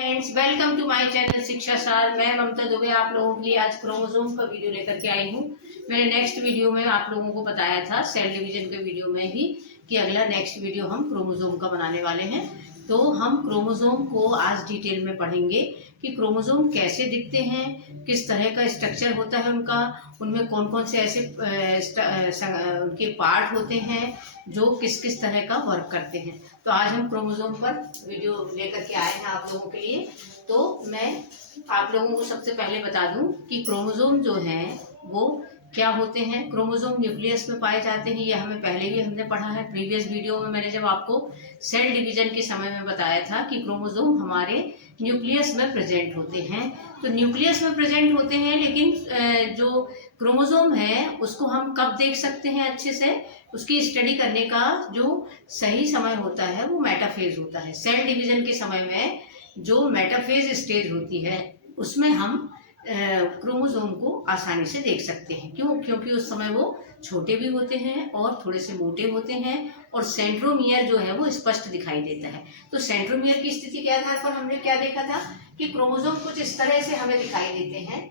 Friends, welcome to my channel Shiksha Saar. मैं ममता दुबे आप लोगों के लिए आज क्रोमोसोम का वीडियो लेकर के आई हूँ। मैंने नेक्स्ट वीडियो में आप लोगों को बताया था सेल डिवीजन के वीडियो में ही कि अगला नेक्स्ट वीडियो हम क्रोमोसोम का बनाने वाले हैं। तो हम क्रोमोसोम को आज डिटेल में पढ़ेंगे कि क्रोमोसोम कैसे दिखते हैं, किस तरह का स्ट्रक्चर होता है उनका, उनमें कौन कौन से ऐसे उनके पार्ट होते हैं जो किस किस तरह का वर्क करते हैं। तो आज हम क्रोमोसोम पर वीडियो लेकर के आए हैं आप लोगों के लिए। तो मैं आप लोगों को सबसे पहले बता दूं कि क्रोमोसोम जो है वो क्या होते हैं। क्रोमोसोम न्यूक्लियस में पाए जाते हैं, ये हमें पहले भी हमने पढ़ा है। प्रीवियस वीडियो में मैंने जब आपको सेल डिवीजन के समय में बताया था कि क्रोमोसोम हमारे न्यूक्लियस में प्रेजेंट होते हैं। तो न्यूक्लियस में प्रेजेंट होते हैं, लेकिन जो क्रोमोसोम है उसको हम कब देख सकते हैं अच्छे से, उसकी स्टडी करने का जो सही समय होता है वो मेटाफेज होता है। सेल डिवीजन के समय में जो मेटाफेज स्टेज होती है उसमें हम क्रोमोसोम को आसानी से देख सकते हैं। क्यों? क्योंकि उस समय वो छोटे भी होते हैं और थोड़े से मोटे होते हैं और सेंट्रोमियर जो है वो स्पष्ट दिखाई देता है। तो सेंट्रोमियर की स्थिति के आधार पर हमने क्या देखा था कि क्रोमोसोम कुछ इस तरह से हमें दिखाई देते हैं।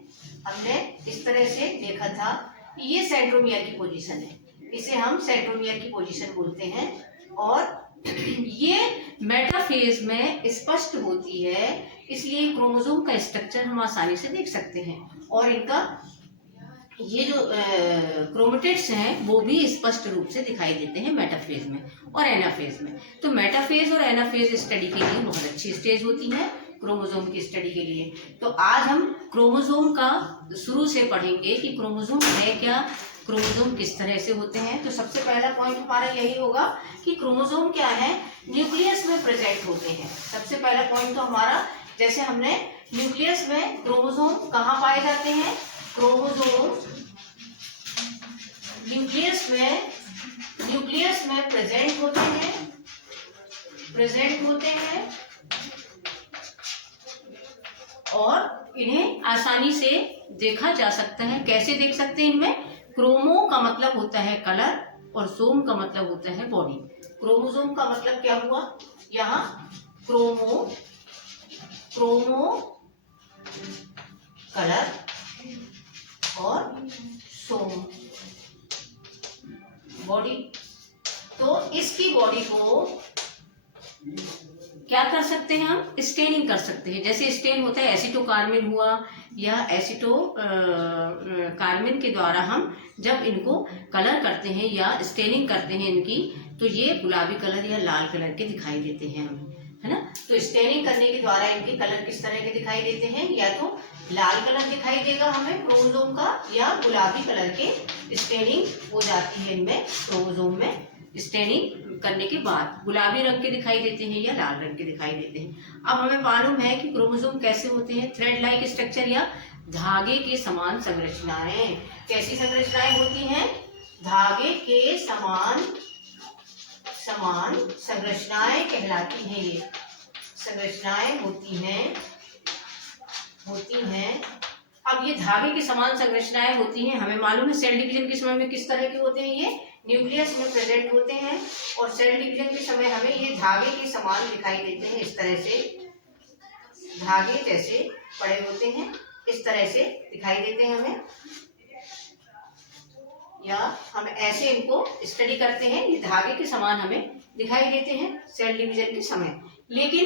हमने इस तरह से देखा था कि ये सेंट्रोमियर की पोजीशन है, इसे हम सेंट्रोमियर की पोजीशन बोलते हैं। और ये मेटाफेज में स्पष्ट होती है, इसलिए क्रोमोसोम का स्ट्रक्चर हम आसानी से देख सकते हैं। और इनका ये जो क्रोमेटिड्स हैं वो भी स्पष्ट रूप से दिखाई देते हैं मेटाफेज में और एनाफेज में। तो मेटाफेज और एनाफेज स्टडी के लिए बहुत अच्छी स्टेज होती है क्रोमोसोम की स्टडी के लिए। तो आज हम क्रोमोसोम का शुरू से पढ़ेंगे कि क्रोमोसोम है क्या, क्रोमोसोम किस तरह से होते हैं। तो सबसे पहला पॉइंट हमारा यही होगा कि क्रोमोसोम क्या है, न्यूक्लियस में प्रेजेंट होते हैं। सबसे पहला पॉइंट तो हमारा, जैसे हमने न्यूक्लियस में क्रोमोसोम कहाँ पाए जाते हैं, क्रोमोसोम न्यूक्लियस में प्रेजेंट होते हैं और इन्हें आसानी से देखा जा सकता है। कैसे देख सकते हैं? इनमें क्रोमो का मतलब होता है कलर और सोम का मतलब होता है बॉडी। क्रोमोसोम का मतलब क्या हुआ, यहाँ क्रोमो कलर और सोम बॉडी। तो इसकी बॉडी को क्या कर सकते हैं हम, स्टेनिंग कर सकते हैं। जैसे स्टेन होता है एसिटो कार्मिन हुआ या एसिटो कार्मिन के द्वारा हम जब इनको कलर करते हैं या स्टेनिंग करते हैं इनकी, तो ये गुलाबी कलर या लाल कलर के दिखाई देते हैं हमें, है ना। तो स्टेनिंग करने के द्वारा इनके कलर किस तरह के दिखाई देते हैं, या तो लाल कलर दिखाई देगा हमें क्रोमोसोम का, या गुलाबी कलर के स्टेनिंग हो जाती है इनमें। क्रोमोसोम में स्टेनिंग करने के बाद गुलाबी रंग के दिखाई देते हैं या लाल रंग के दिखाई देते हैं। अब हमें मालूम है कि क्रोमोसोम कैसे होते हैं, थ्रेड लाइक स्ट्रक्चर या धागे के समान संरचनाएं। कैसी संरचनाएं होती हैं, धागे के समान संरचनाएं कहलाती हैं। ये संरचनाएं होती हैं। अब ये धागे की समान संरचनाएं होती हैं, हमें मालूम है सेल डिवीजन के समय में किस तरह के होते हैं, ये न्यूक्लियस में प्रेजेंट होते हैं। और सेल डिवीजन के समय हमें ये धागे के समान दिखाई देते हैं। इस तरह से धागे जैसे पड़े होते हैं, इस तरह से दिखाई देते हैं हमें, या हम ऐसे इनको स्टडी करते हैं, ये धागे के समान हमें दिखाई देते हैं सेल डिवीजन के समय। लेकिन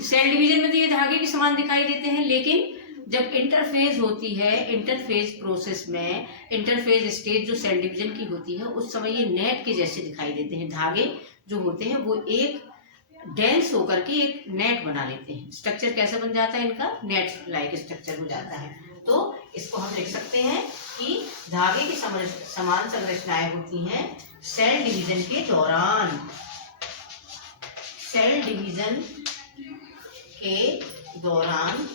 सेल डिवीजन में तो ये धागे के समान दिखाई देते हैं, लेकिन जब इंटरफेज होती है, इंटरफेज प्रोसेस में इंटरफेज स्टेज जो सेल डिवीजन की होती है, उस समय ये नेट के जैसे दिखाई देते हैं। धागे जो होते हैं वो एक डेंस होकर के एक नेट बना लेते हैं। स्ट्रक्चर कैसा बन जाता है इनका, नेट लाइक स्ट्रक्चर हो जाता है। तो इसको हम देख सकते हैं कि धागे की समान संरचनाएं होती हैं सेल डिवीजन के दौरान।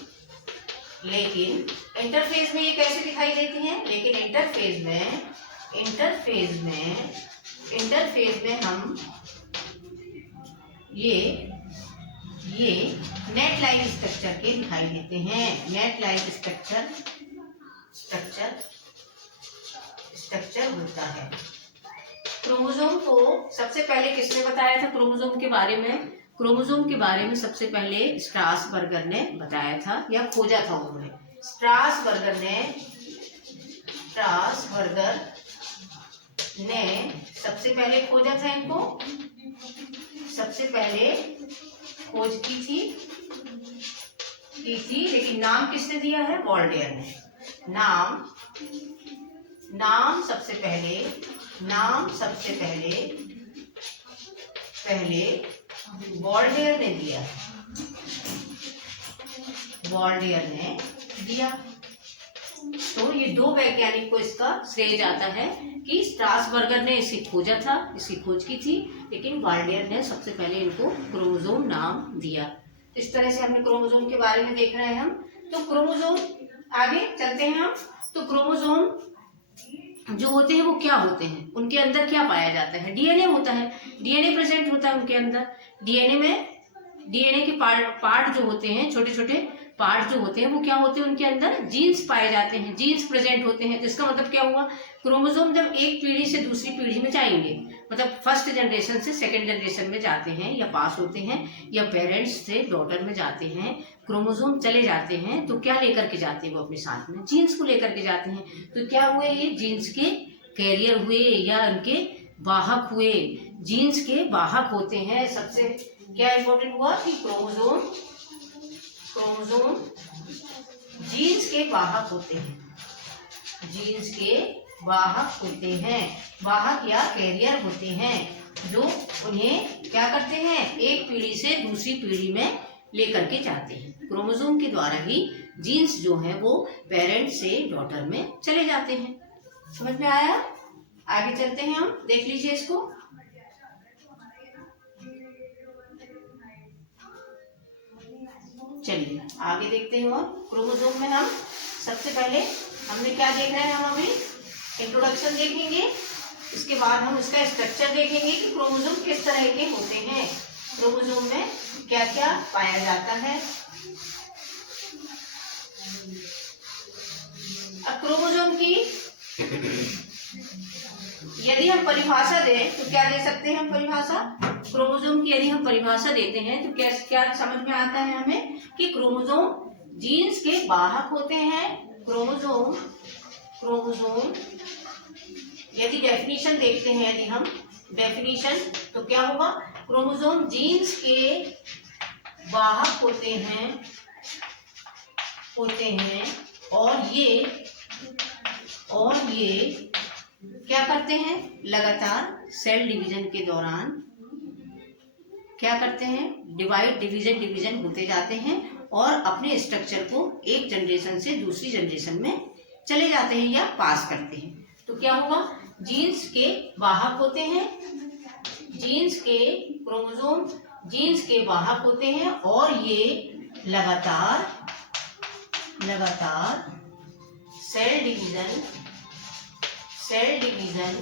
लेकिन इंटरफेज में ये कैसे दिखाई देती हैं, लेकिन इंटरफेज में हम ये नेट लाइक स्ट्रक्चर के दिखाई देते हैं। नेट लाइक स्ट्रक्चर होता है। क्रोमोसोम को सबसे पहले किसने बताया था क्रोमोसोम के बारे में, क्रोमोसोम के बारे में सबसे पहले स्ट्रासबर्गर ने बताया था या खोजा था उन्होंने। स्ट्रासबर्गर ने सबसे पहले खोजा था इनको, सबसे पहले खोज की थी, लेकिन नाम किसने दिया है? वॉल्डेयर ने। नाम सबसे पहले वॉल्डेयर ने दिया, तो ये दो वैज्ञानिक को इसका श्रेय जाता है कि स्ट्रासबर्गर ने इसे खोजा था, इसकी खोज की थी, लेकिन वॉल्डेयर ने सबसे पहले इनको क्रोमोसोम नाम दिया। इस तरह से हमने क्रोमोसोम के बारे में देख रहे हैं हम। तो क्रोमोसोम, आगे चलते हैं हम। तो क्रोमोसोम जो होते हैं वो क्या होते हैं, उनके अंदर क्या पाया जाता है? डीएनए होता है, डीएनए प्रेजेंट होता है उनके अंदर। डीएनए के पार्ट जो होते हैं, छोटे छोटे पार्ट जो होते हैं वो क्या होते हैं? उनके अंदर जीन्स पाए जाते हैं, जीन्स प्रेजेंट होते हैं। तो इसका मतलब क्या हुआ? क्रोमोसोम जब एक पीढ़ी से दूसरी पीढ़ी में जाएंगे, मतलब फर्स्ट जनरेशन से सेकंड जनरेशन में जाते हैं या पास होते हैं, या पेरेंट्स से डॉटर में जाते हैं, क्रोमोसोम चले जाते हैं, तो क्या लेकर के जाते हैं वो अपने साथ में? जीन्स को लेकर के जाते हैं। तो क्या हुए? ये जीन्स के कैरियर हुए या उनके वाहक हुए। जीन्स के वाहक होते हैं। सबसे क्या इंपॉर्टेंट हुआ कि क्रोमोसोम जीन्स के वाहक होते हैं, जीन्स के वाहक होते हैं, वाहक या कैरियर होते हैं, जो उन्हें क्या करते हैं? एक पीढ़ी से दूसरी पीढ़ी में लेकर के जाते हैं। क्रोमोसोम के द्वारा ही जीन्स जो है वो पेरेंट से डॉटर में चले जाते हैं। समझ में आया? आगे चलते हैं हम, देख लीजिए इसको। चलिए आगे देखते हैं। और क्रोमोसोम में हम सबसे पहले हमने क्या देख रहे हैं? हम अभी इंट्रोडक्शन देखेंगे, इसके बाद हम उसका स्ट्रक्चर देखेंगे कि क्रोमोसोम किस तरह के होते हैं, क्रोमोसोम में क्या क्या पाया जाता है। अब क्रोमोसोम की यदि हम परिभाषा दें तो क्या दे सकते हैं हम परिभाषा? क्रोमोसोम की यदि हम परिभाषा देते हैं तो क्या समझ में आता है हमें कि क्रोमोसोम जीन्स के वाहक होते हैं। क्रोमोसोम यदि डेफिनेशन देखते हैं, यदि हम डेफिनेशन, तो क्या होगा? क्रोमोसोम जीन्स के वाहक होते हैं और ये क्या करते हैं? लगातार सेल डिवीजन के दौरान क्या करते हैं? डिवीजन होते जाते हैं और अपने स्ट्रक्चर को एक जनरेशन से दूसरी जनरेशन में चले जाते हैं या पास करते हैं। तो क्या होगा? जीन्स के वाहक होते हैं, क्रोमोसोम जीन्स के वाहक होते हैं और ये लगातार सेल डिवीजन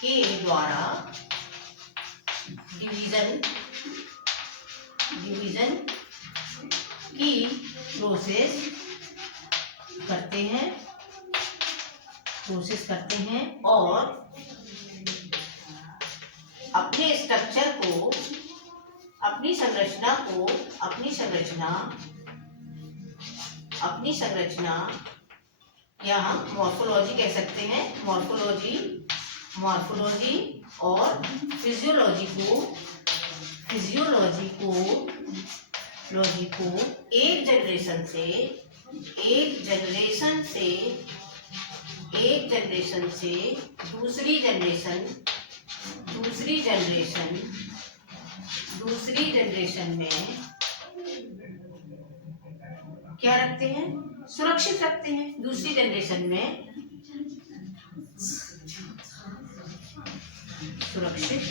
के द्वारा डिवीजन की प्रोसेस करते हैं और अपने स्ट्रक्चर को, अपनी संरचना या हम मॉर्फोलॉजी कह सकते हैं, मॉर्फोलॉजी और फिजियोलॉजी को एक जनरेशन से दूसरी जनरेशन में क्या रखते हैं? सुरक्षित रखते हैं। दूसरी जनरेशन में सुरक्षित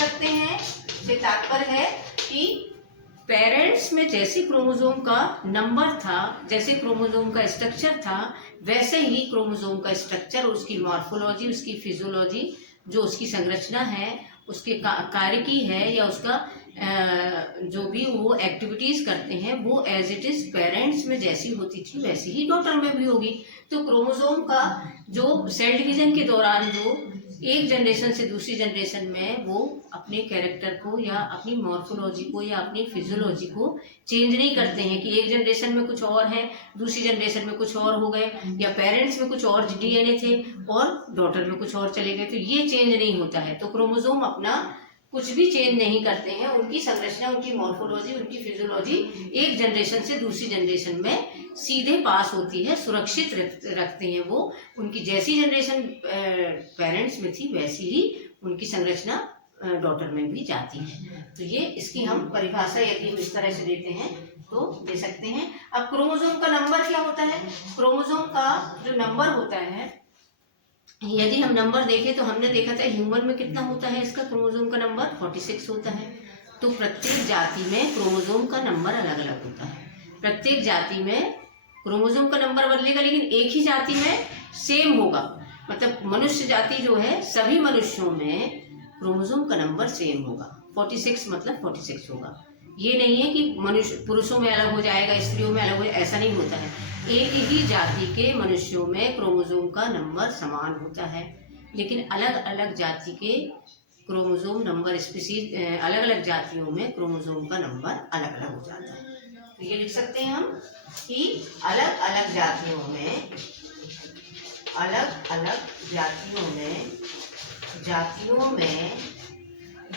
रखते हैं से तात्पर्य है कि पेरेंट्स में जैसे क्रोमोसोम का नंबर था, जैसे क्रोमोसोम का स्ट्रक्चर था, वैसे ही क्रोमोसोम का स्ट्रक्चर, उसकी मॉर्फोलॉजी, उसकी फिजियोलॉजी, जो उसकी संरचना है, उसके कार्य की है या उसका जो भी वो एक्टिविटीज करते हैं वो एज इट इज पेरेंट्स में जैसी होती थी वैसी ही डॉटर में भी होगी। तो क्रोमोसोम का जो सेल डिवीजन के दौरान जो एक जनरेशन से दूसरी जनरेशन में वो अपने कैरेक्टर को या अपनी मॉर्फोलॉजी को या अपनी फिजियोलॉजी को चेंज नहीं करते हैं कि एक जनरेशन में कुछ और है, दूसरी जनरेशन में कुछ और हो गए, या पेरेंट्स में कुछ और डीएनए थे और डॉटर में कुछ और चले गए, तो ये चेंज नहीं होता है। तो क्रोमोसोम अपना कुछ भी चेंज नहीं करते हैं, उनकी संरचना, उनकी मॉर्फोलॉजी, उनकी फिजियोलॉजी एक जनरेशन से दूसरी जनरेशन में सीधे पास होती है, सुरक्षित रखते हैं वो। उनकी जैसी जनरेशन पेरेंट्स में थी वैसी ही उनकी संरचना डॉटर में भी जाती है। तो ये इसकी हम परिभाषा यदि हम इस तरह से देते हैं तो दे सकते हैं। अब क्रोमोसोम का नंबर क्या होता है? क्रोमोसोम का जो नंबर होता है, यदि हम नंबर देखें तो हमने देखा था ह्यूमन में कितना होता है, इसका क्रोमोसोम का नंबर 46 होता है। तो प्रत्येक जाति में क्रोमोसोम का नंबर अलग अलग होता है। प्रत्येक जाति में क्रोमोसोम का नंबर बदलेगा, लेकिन एक ही जाति में सेम होगा। मतलब मनुष्य जाति जो है, सभी मनुष्यों में क्रोमोसोम का नंबर सेम होगा। 46 मतलब 46 होगा। ये नहीं है कि मनुष्य पुरुषों में अलग हो जाएगा, स्त्रियों में अलग हो जाएगा, ऐसा नहीं होता है। एक ही जाति के मनुष्यों में क्रोमोसोम का नंबर समान होता है, लेकिन अलग अलग जाति के क्रोमोसोम नंबर स्पीसीज, अलग अलग जातियों में क्रोमोसोम का नंबर अलग अलग हो जाता है। तो ये लिख सकते हैं हम कि अलग अलग जातियों में, अलग अलग जातियों में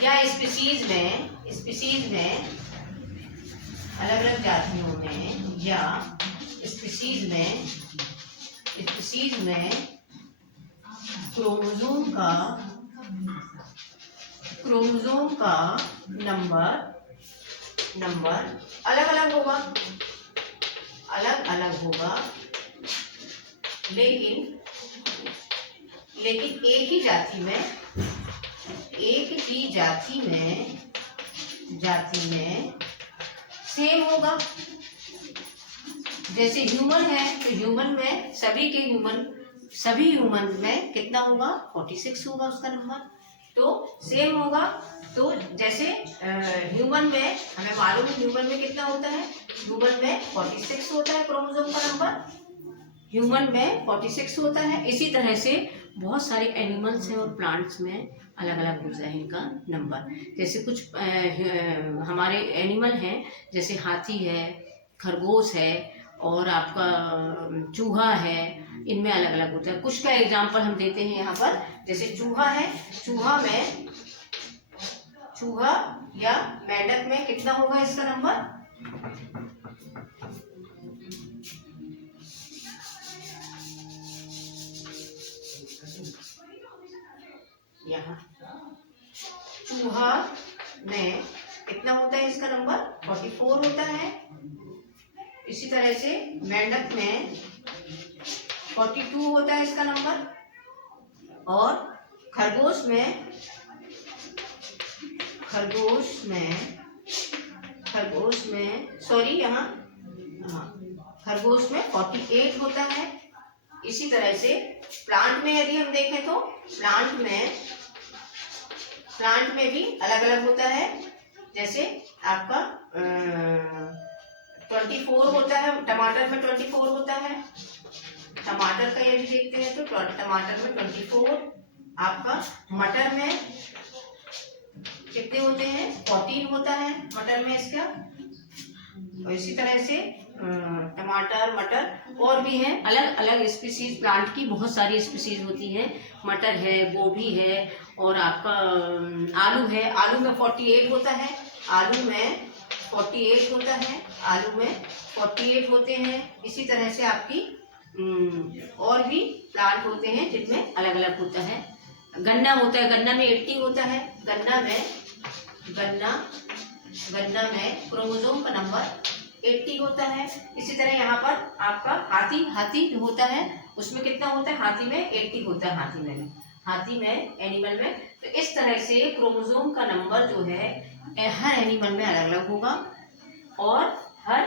या स्पीसीज में अलग अलग जातियों में या स्पीसीज में क्रोमोसोम का नंबर अलग अलग होगा, लेकिन एक ही जाति में सेम होगा। जैसे ह्यूमन है तो ह्यूमन में सभी ह्यूमन में कितना होगा? 46 होगा उसका नंबर, तो सेम होगा। तो जैसे ह्यूमन में हमें मालूम है ह्यूमन में कितना होता है, ह्यूमन में 46 होता है क्रोमोसोम का नंबर, ह्यूमन में 46 होता है। इसी तरह से बहुत सारे एनिमल्स हैं और प्लांट्स में अलग अलग होता है इनका नंबर। जैसे कुछ हमारे एनिमल हैं, जैसे हाथी है, खरगोश है और आपका चूहा है, इनमें अलग अलग होता है। कुछ का एग्जाम्पल हम देते हैं यहाँ पर। जैसे चूहा है, चूहा या मेंढक में कितना होगा इसका नंबर? यहाँ चूहा में कितना होता है इसका नंबर? 44 होता है। इसी तरह से मेंढक में 42 होता है इसका नंबर, और खरगोश में 48 होता है। इसी तरह से प्लांट में यदि हम देखें तो प्लांट में भी अलग अलग होता है। जैसे आपका 24 होता है, टमाटर में 24 होता है। टमाटर का यदि देखते हैं तो टमाटर में 24, आपका मटर में कितने होते हैं? 14 होता है मटर में इसका। और इसी तरह से टमाटर, मटर और भी हैं अलग अलग स्पीसीज। प्लांट की बहुत सारी स्पीसीज होती हैं। मटर है, गोभी है और आपका आलू है। आलू में 48 होता है, आलू में 48 होते हैं। इसी तरह से आपकी और भी प्लांट होते हैं जिनमें अलग अलग होता है। गन्ना होता है, गन्ना में 80 होता है। गन्ना में क्रोमोसोम का नंबर 80 होता है। इसी तरह यहाँ पर आपका हाथी जो होता है उसमें कितना होता है? हाथी में 80 होता है। हाथी में एनिमल में। तो इस तरह से क्रोमोसोम का नंबर जो है हर एनिमल में अलग अलग होगा और हर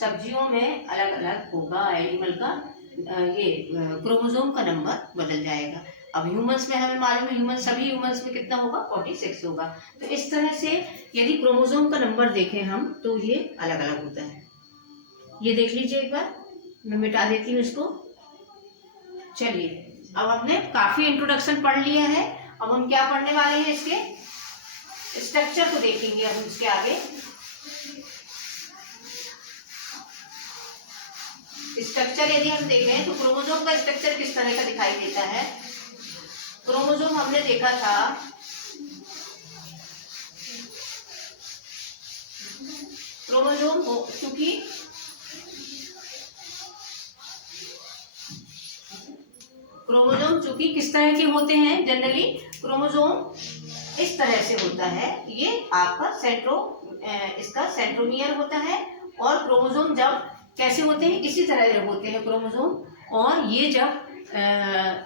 सब्जियों में अलग अलग होगा। एनिमल का ये क्रोमोसोम का नंबर बदल जाएगा। अब ह्यूमंस में हमें मालूम है सभी ह्यूमंस में कितना होगा? 46 होगा। तो इस तरह से यदि क्रोमोसोम का नंबर देखें हम तो ये अलग अलग होता है। ये देख लीजिए एक बार, मैं मिटा देती हूँ इसको। चलिए अब हमने काफी इंट्रोडक्शन पढ़ लिया है, अब हम क्या पढ़ने वाले हैं, इसके स्ट्रक्चर को देखेंगे अब इसके आगे। स्ट्रक्चर यदि हम देखें तो क्रोमोसोम का स्ट्रक्चर किस तरह का दिखाई देता है। क्रोमोसोम हमने देखा था क्योंकि क्रोमोसोम चूंकि किस तरह के होते हैं, जनरली क्रोमोसोम इस तरह से होता है, ये आपका इसका सेंट्रोमियर होता है। और क्रोमोसोम जब कैसे होते हैं, इसी तरह होते हैं क्रोमोसोम, और ये जब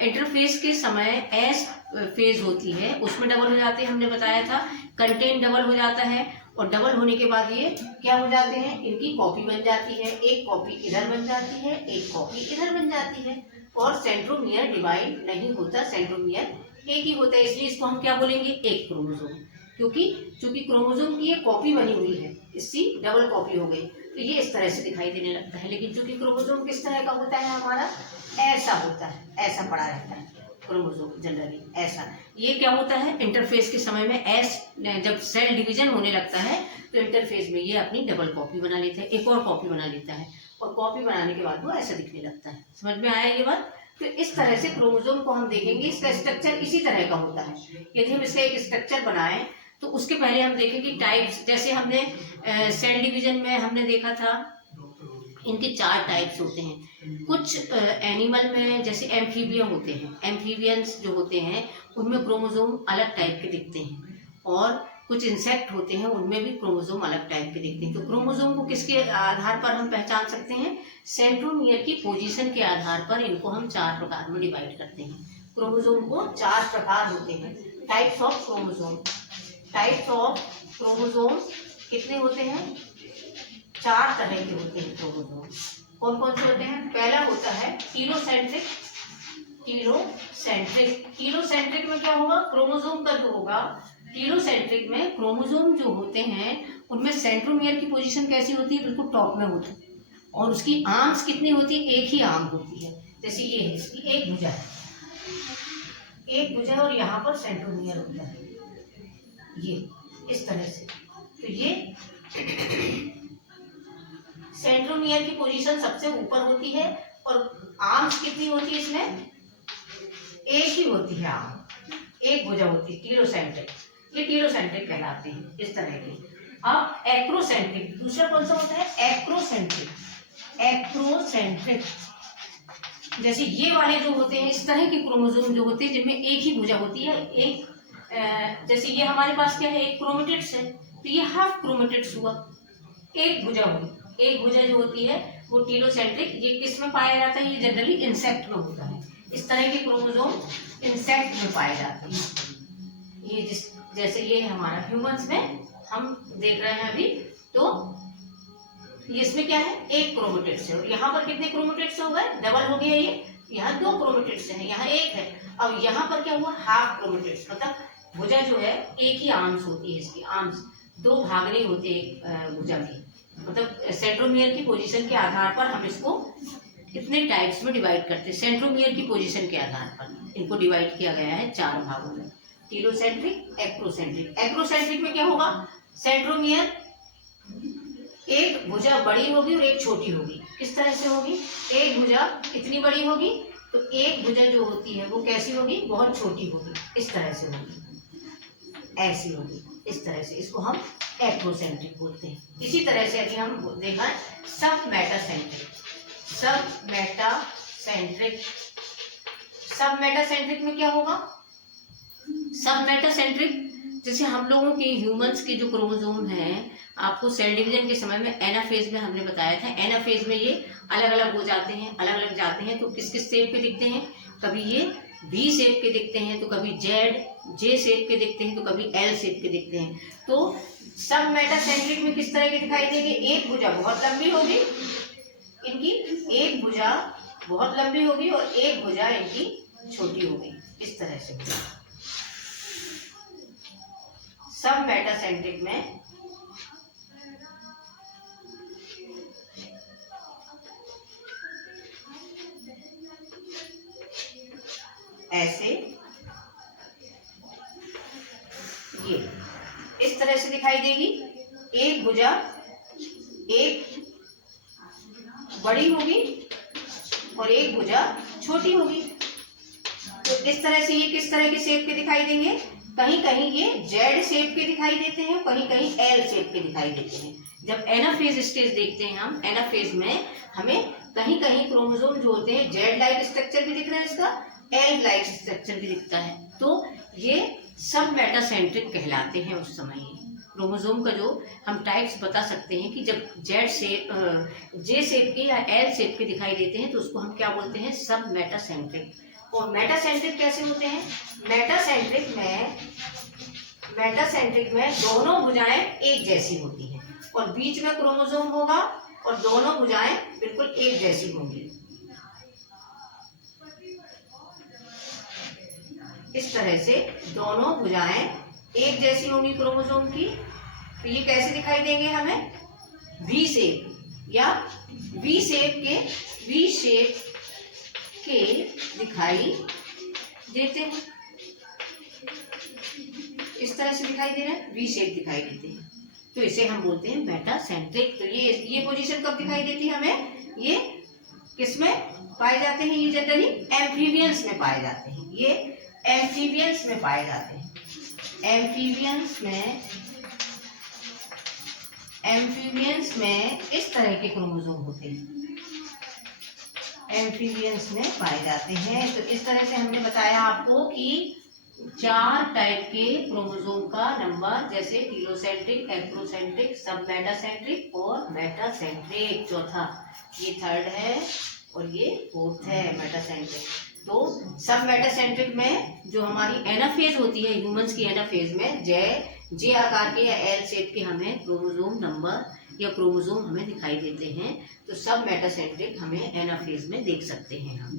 इंटरफेस के समय एस फेज होती है उसमें डबल हो जाते हैं, हमने बताया था कंटेंट डबल हो जाता है, और डबल होने के बाद ये क्या हो जाते हैं, इनकी कॉपी बन जाती है, एक कॉपी इधर बन जाती है, एक कॉपी इधर बन जाती है, और सेंट्रोमियर डिवाइड नहीं होता, सेंट्रोमियर एक ही होता है, इसलिए इसको हम क्या बोलेंगे, एक क्रोमोसोम। क्योंकि चूंकि क्रोमोसोम की एक कॉपी बनी हुई है, इसकी डबल कॉपी हो गई, तो ये इस तरह से दिखाई देने लगता है। लेकिन चूंकि क्रोमोसोम किस तरह का होता है, हमारा ऐसा होता है, ऐसा पड़ा रहता है क्रोमोसोम जनरली ऐसा। ये क्या होता है, इंटरफेस के समय में जब सेल डिवीजन होने लगता है तो इंटरफेस में ये अपनी डबल कॉपी बना लेता है, एक और कॉपी बना लेता है, और कॉपी बनाने के बाद वो ऐसा दिखने लगता है। समझ में आया ये बात। तो इस तरह से क्रोमोसोम को हम देखेंगे, इसका स्ट्रक्चर इसी तरह का होता है। यदि हम इसका एक स्ट्रक्चर बनाएं तो उसके पहले हम देखेंगे टाइप्स। जैसे हमने सेल डिवीजन में हमने देखा था, इनके 4 टाइप्स होते हैं। कुछ एनिमल में जैसे एम्फीबियन होते हैं, एम्फीबियंस जो होते हैं उनमें क्रोमोसोम अलग टाइप के दिखते हैं, और कुछ इंसेक्ट होते हैं उनमें भी क्रोमोसोम अलग टाइप के दिखते हैं। तो क्रोमोसोम को किसके आधार पर हम पहचान सकते हैं, सेंट्रोमियर की पोजीशन के आधार पर इनको हम 4 प्रकार में डिवाइड करते हैं। क्रोमोसोम को 4 प्रकार होते हैं, types of chromosome. Types of chromosome कितने होते हैं, 4 तरह के होते हैं क्रोमोसोम। कौन कौन से होते हैं, पहला होता है टीलोसेंट्रिक। टीलोसेंट्रिक में क्या होगा, क्रोमोसोम का जो होगा, टीलोसेंट्रिक में क्रोमोसोम जो होते हैं उनमें सेंट्रोमियर की पोजीशन कैसी होती है, बिल्कुल टॉप में होती है, और उसकी आर्म्स कितनी होती है, एक ही आर्म होती है। जैसे ये है, इसकी एक भुजा है, एक भुजा, और यहाँ पर सेंट्रोमियर होता है, ये इस तरह से। तो ये सेंट्रोमियर की पोजीशन सबसे ऊपर होती है, और आर्म्स कितनी होती है इसमें, एक ही होती है आर्म, एक भुजा होती है, टीलोसेंट्रिक। ये टीलोसेंट्रिक कहलाते हैं इस तरह के। अब एक्रोसेंट्रिक, दूसरा कौन सा होता है, एक्रोसेंट्रिक। एक्रोसेंट्रिक जैसे ये वाले जो होते हैं, इस तरह के क्रोमोसोम जो होते हैं जिनमें एक ही भुजा होती है, एक जैसे ये हमारे पास क्या है, एक क्रोमेटिड्स है, तो ये हाफ क्रोमेटिड्स हुआ, एक भुजा हुई। एक भुजा जो होती है वो टीलोसेंट्रिक, ये किस में पाया जाता है, ये जनरली इंसेक्ट में होता है। इस तरह के क्रोमोसोम इंसेक्ट में पाए जाते हैं। ये जैसे ये हमारा ह्यूमंस में हम देख रहे हैं अभी, तो इसमें क्या है, एक क्रोमेटिड्स है, और यहाँ पर कितने क्रोमेटिड्स हो गए, डबल हो गया, ये यहाँ 2 क्रोमेटिड्स हैं, यहाँ एक है। अब यहाँ पर क्या हुआ, हाफ क्रोमेटिड्स, मतलब भुजा जो है एक ही आर्म्स होती है, इसकी आर्म्स 2 भाग नहीं होते भुजा की। मतलब सेंट्रोमियर की पोजीशन के आधार पर हम इसको कितने टाइप्स में डिवाइड करते हैं, सेंट्रोमियर की पोजीशन के आधार पर इनको डिवाइड किया गया है 4 भागों में, टीलोसेंट्रिक, एक्रोसेंट्रिक। एक्रोसेंट्रिक में क्या होगा, सेंट्रोमियर एक भुजा बड़ी होगी और एक छोटी होगी। किस तरह से होगी, एक भुजा इतनी बड़ी होगी, तो एक भुजा जो होती है वो कैसी होगी, बहुत छोटी होगी, इस तरह से होगी, ऐसी होगी, इस तरह से। इसको हम एक्रोसेंट्रिक बोलते हैं। इसी तरह से यदि हम देखा सब मेटासेंट्रिक, सब मेटासेंट्रिक, सब मेटासेंट्रिक में क्या होगा, सब मेटासेंट्रिक जैसे हम लोगों के ह्यूमंस के जो क्रोमोसोम हैं, आपको सेल डिवीजन के समय में एनाफेज में हमने बताया था, एनाफेज में ये अलग अलग हो जाते हैं, अलग अलग जाते हैं। तो किस किस शेप के दिखते हैं, कभी ये वी शेप के दिखते हैं, तो कभी जे शेप के दिखते हैं, तो कभी एल शेप के दिखते हैं। तो सब मेटासेंट्रिक में किस तरह के दिखाई देंगे, एक भुजा बहुत लंबी होगी, इनकी एक भुजा बहुत लंबी होगी और एक भुजा इनकी छोटी होगी, इस तरह से। सब मेटासेंट्रिक में ऐसे ये इस तरह से दिखाई देगी। एक भुजा एक बड़ी होगी और एक भुजा छोटी होगी। तो इस तरह से ये किस तरह के शेप के दिखाई देंगे, कहीं कहीं ये जेड शेप के दिखाई देते हैं, कहीं कहीं एल शेप के दिखाई देते हैं। जब एनाफेज स्टेज देखते हैं हम, एनाफेज में हमें कहीं कहीं क्रोमोसोम जो होते हैं जेड लाइक स्ट्रक्चर भी दिख रहा है, इसका एल लाइक स्ट्रक्चर भी दिखता है। तो ये सब मेटासेंट्रिक कहलाते हैं। उस समय क्रोमोसोम का जो हम टाइप्स बता सकते हैं कि जब जेड शेप जे शेप के या एल शेप के दिखाई देते हैं तो उसको हम क्या बोलते हैं, सब मेटासेंट्रिक। और मेटासेंट्रिक कैसे होते हैं, मेटासेंट्रिक में दोनों भुजाएं एक जैसी होती हैं और बीच में क्रोमोसोम होगा और दोनों भुजाएं बिल्कुल एक जैसी होंगी। इस तरह से दोनों भुजाएं एक जैसी होंगी क्रोमोसोम की। तो ये कैसे दिखाई देंगे हमें, वी शेप या वी शेप के दिखाई देते हैं। इस तरह से दिखाई दे रहा है, वी शेप दिखाई देते हैं, तो इसे हम बोलते हैं मेटासेंट्रिक। तो ये पोजीशन कब दिखाई देती है हमें, ये किसमें पाए जाते हैं, ये जनरली एम्फीबियंस में पाए जाते हैं। ये एम्फीबियंस में पाए जाते हैं। एम्फीबियंस में इस तरह के क्रोमोसोम होते हैं, एम्फीबियंस में पाए जाते हैं। तो इस तरह से हमने बताया आपको कि 4 टाइप के क्रोमोसोम का नंबर, जैसे टीलोसेंट्रिक, एक्रोसेंट्रिक, सब मेटासेंट्रिक और मेटासेंट्रिक। चौथा ये थर्ड है और ये फोर्थ है मेटासेंट्रिक। तो सब मेटासेंट्रिक में जो हमारी एनाफेज होती है, ह्यूमंस की एनाफेज में जे आकार के या एल शेप के हमें क्रोमोसोम नंबर या क्रोमोसोम हमें दिखाई देते हैं। तो सब मेटासेंट्रिक हमें एनाफेज में देख सकते हैं हम।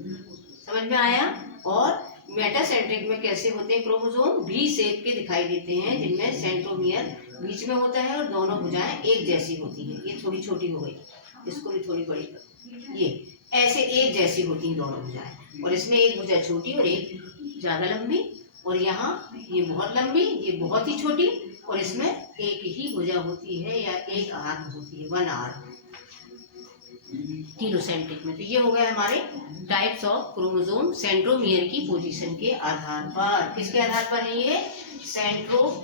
समझ में आया। और मेटासेंट्रिक में कैसे होते हैं क्रोमोसोम, वी शेप के दिखाई देते हैं, जिनमें सेंट्रोमियर बीच में होता है और दोनों भुजाएं एक जैसी होती हैं। ये थोड़ी छोटी हो गई, इसको भी थोड़ी बड़ी कर, ये ऐसे एक जैसी होती हैं दोनों भुजाएं। और इसमें एक भुजा छोटी और एक ज्यादा लंबी, और यहाँ ये बहुत लंबी, ये बहुत ही छोटी, और इसमें एक ही भुजा होती है या एक आर्म होती है, 1 आर्म टीलोसेंट्रिक में। तो ये हो गए हमारे टाइप्स ऑफ क्रोमोसोम सेंट्रोमियर की पोजीशन के आधार पर। किसके आधार पर है ये, सेंट्रोमियर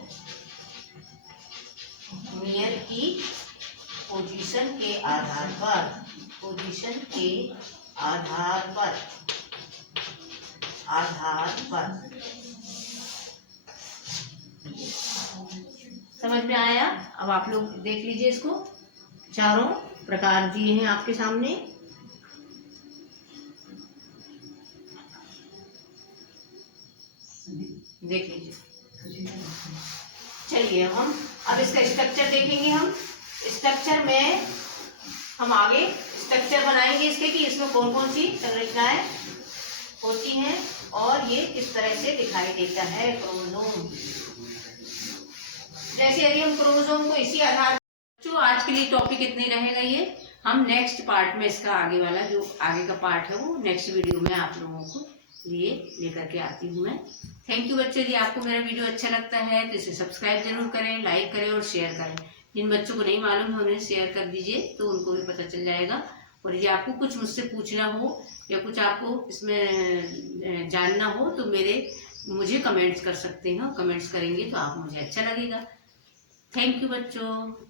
की पोजीशन के आधार पर, पोजीशन के आधार पर समझ में आया। अब आप लोग देख लीजिए, इसको चारों प्रकार दिए हैं आपके सामने। देख लीजिए। चलिए हम अब इसका स्ट्रक्चर देखेंगे। हम स्ट्रक्चर में हम आगे स्ट्रक्चर बनाएंगे इसके कि इसमें कौन कौन सी संरचनाएं होती हैं और ये किस तरह से दिखाई देता है क्रोमोसोम। जैसे यदि हम क्रोमोसोम को इसी आधार, जो आज के लिए टॉपिक इतने रहेगा। ये हम नेक्स्ट पार्ट में इसका आगे वाला जो आगे का पार्ट है वो नेक्स्ट वीडियो में आप लोगों को लिए लेकर के आती हूँ मैं। थैंक यू बच्चों। यदि आपको मेरा वीडियो अच्छा लगता है तो इसे सब्सक्राइब जरूर करें, लाइक करें और शेयर करें। जिन बच्चों को नहीं मालूम है उन्हें शेयर कर दीजिए तो उनको भी पता चल जाएगा। और यदि आपको कुछ मुझसे पूछना हो या कुछ आपको इसमें जानना हो तो मुझे कमेंट्स कर सकते हैं। कमेंट्स करेंगे तो आप मुझे अच्छा लगेगा। थैंक यू बच्चों।